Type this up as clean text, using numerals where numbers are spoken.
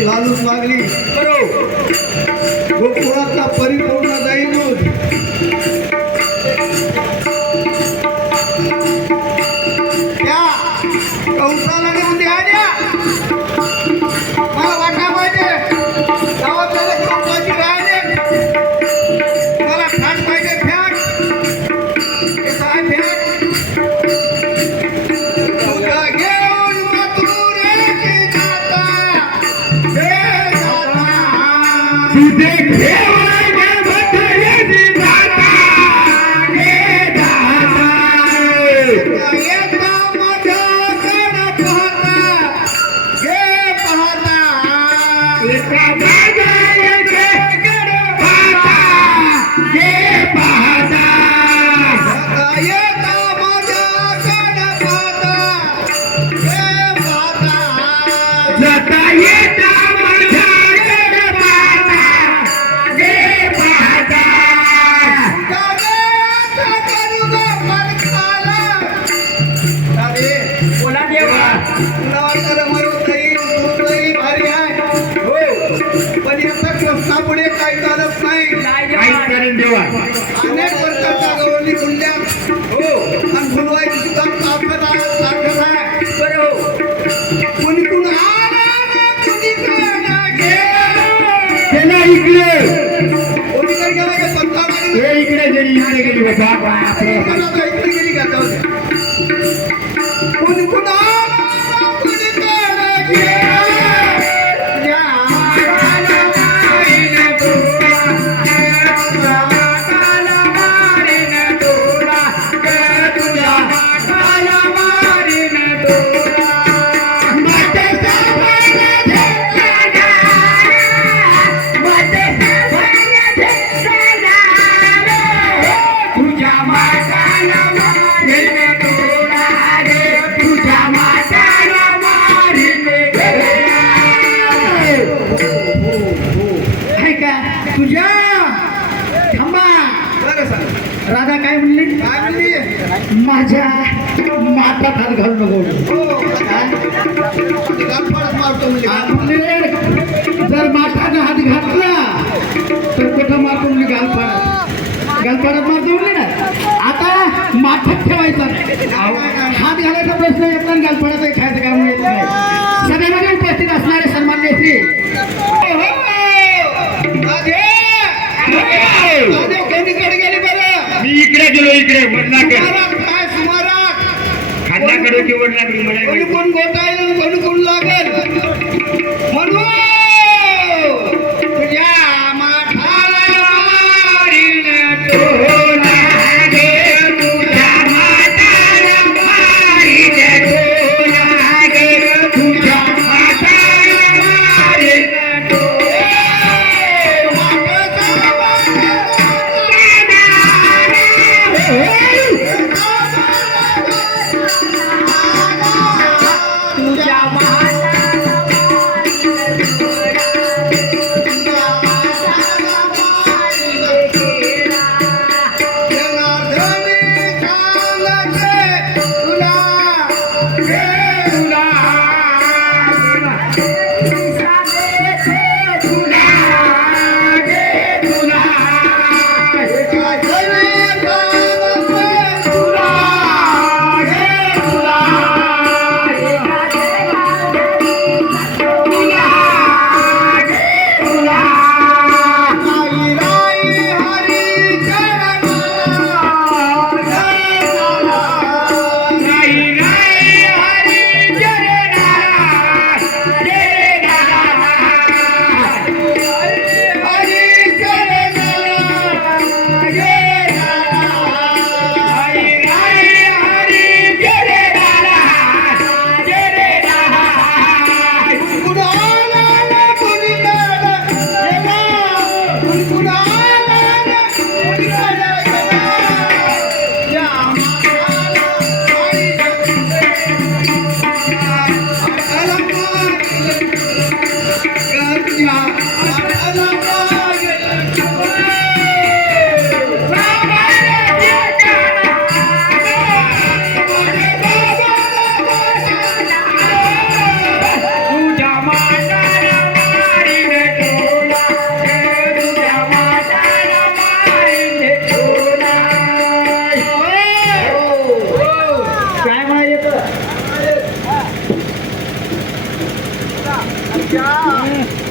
मातेची लालूच लागली. गोकुळातला परिपूर्ण दैनूत त्या कंसाला नेऊन द्यायला मला वाटा पाहिजे. गावातल्या कंसाची राहिले मला फॅट पाहिजे. फॅट काय फॅट तुझा घेऊन मथुरेची जाता हे जाता तुझे घेऊन मथुरेची जाता हे जाता येता माझ्याकडे पाहता हे पाहता येता माझ्याकडे पाहता हे पाहता येता माझ्याकडे पाहता हे पाहता जाता येता माझ्याकडे पाहता हे पाहता जाता करू गो परखाला. अरे बोला देवा तुला वाटलं मरून जाईल दूध नाही भारी आहे हो पण याचा कृष्णापुढे काही चालत नाही. अनेक वर्षाच्या गवळणी गुंड्या हो आणि फुलवायची सुद्धा ताकद आहे ताकद आहे. कोणी कोण आला ना कुणीकडे गेला इकडे कोणीकडे गेला का पंतामध्ये हे इकडे गेली बाबा इकडे गेली का जाऊ द्या. कोणी कोण आला ना कुणीकडे गेला राधा काय म्हणली माझ्या माठात हात घालू नको. जर माठाने हात घातला तर कुठं मारतो म्हणजे गालपाडात मारतो म्हणले ना. आता माठात ठेवायचा हात घालायचा प्रश्न येत नाही. गालपाडात खायचं काम येत नाही. सभेमध्ये उपस्थित असणारे सन्मान्य श्री कोणीकडे गेले बरं मी इकडे गेलो इकडे वडिलाकडे काय सुमारात खांद्याकडे की वडिलाकडे मला कोणी कोण गोटाईल कोणी कोण लागेल म्हणून तुझ्या माठाला मारीन तो लागे तुझ्या माठाला मारीन तो लागे तुझ्या माठाला मारीन तो हा येतो अच्छा